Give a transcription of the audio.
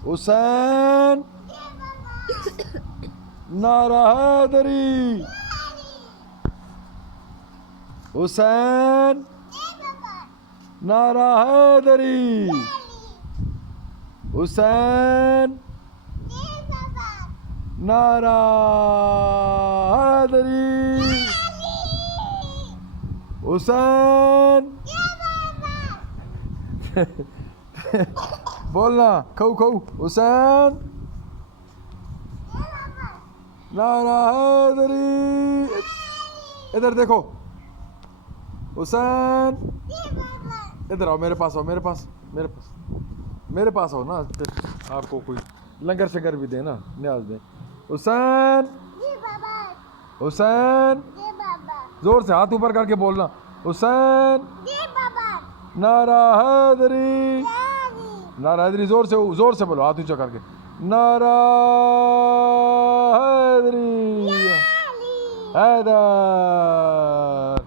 हुसैन। नारा हैदरी। हुसैन। नारा हैदरी। हुसैन। नारा हैदरी। हुसैन। बोलना खाऊ खाऊ। हुसैन। नारा हैदरी। इधर देखो। हुसैन। इधर आओ, मेरे पास आओ, मेरे पास, मेरे पास, मेरे पास आओ ना, आपको कोई लंगर शंगर भी देना, न्याज दे। हुसैन। हुसैन। जोर से हाथ ऊपर करके बोलना। हुसैन। नारा हैदरी। नारा हैदरी जोर से बोलो, हाथ ऊंचा करके। नारा हैदरी। हैदर।